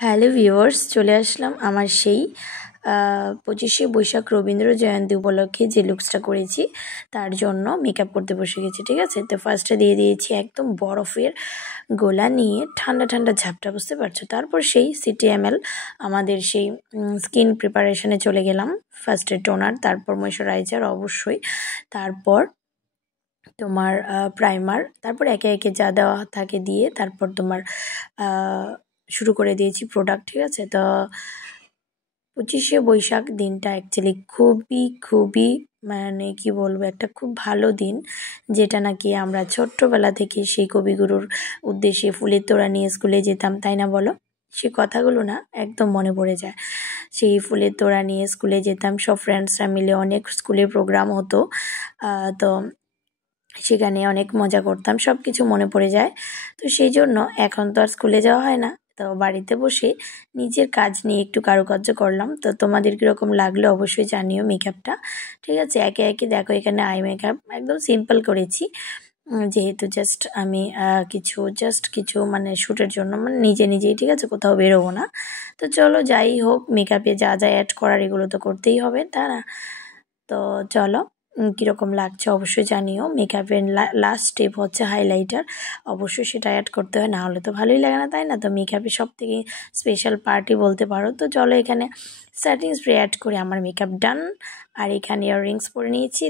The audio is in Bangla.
হ্যালো ভিউয়ার্স, চলে আসলাম আমার সেই 25শে বৈশাখ রবীন্দ্র জয়ন্তী উপলক্ষে যে লুকসটা করেছি তার জন্য মেকআপ করতে বসে গেছি। ঠিক আছে, তো ফার্স্টে দিয়ে দিয়েছি একদম বরফের গোলা নিয়ে ঠান্ডা ঠান্ডা ঝাপটা, বুঝতে পারছো। তারপর সেই CTML আমাদের সেই স্কিন প্রিপারেশনে চলে গেলাম। ফার্স্টে টোনার, তারপর ময়শ্চারাইজার অবশ্যই, তারপর তোমার প্রাইমার, তারপর একে একে যা দেওয়া থাকে দিয়ে তারপর তোমার শুরু করে দিয়েছি প্রোডাক্ট। ঠিক আছে, তো 25শে বৈশাখ দিনটা অ্যাকচুয়ালি খুবই খুবই মানে কি বলবো, একটা খুব ভালো দিন, যেটা নাকি আমরা ছোট্টবেলা থেকে সেই কবিগুরুর উদ্দেশ্যে ফুলের তোড়া নিয়ে স্কুলে যেতাম, তাই না বলো? সে কথাগুলো না একদম মনে পড়ে যায়। সেই ফুলের তোড়া নিয়ে স্কুলে যেতাম, সব ফ্রেন্ডসরা মিলে অনেক স্কুলে প্রোগ্রাম হতো, তো সেখানে অনেক মজা করতাম, সব কিছু মনে পড়ে যায়। তো সেই জন্য এখন তো আর স্কুলে যাওয়া হয় না, তো বাড়িতে বসে নিজের কাজ নিয়ে একটু কারুকার্য করলাম। তো তোমাদের কীরকম লাগলো অবশ্যই জানিও মেকআপটা। ঠিক আছে, একে একে দেখো, এখানে আই মেকআপ একদম সিম্পল করেছি, যেহেতু জাস্ট আমি কিছু মানে শ্যুটের জন্য, মানে নিজেই, ঠিক আছে, কোথাও বেরোবো না। তো চলো, যাই হোক, মেকআপে যা যা অ্যাড করার এগুলো তো করতেই হবে, তাই না? তো চলো, কীরকম লাগছে অবশ্যই জানিও। মেকআপের লাস্ট স্টেপ হচ্ছে হাইলাইটার, অবশ্যই সেটা অ্যাড করতে হয়, না হলে তো ভালোই লাগে না, তাই না? তো মেকআপের সব থেকে স্পেশাল পার্টই বলতে পারো। তো চলো, এখানে সেটিং স্প্রে অ্যাড করে আমার মেকআপ ডান। আর এখানে ইয়াররিংস পরে নিয়েছি।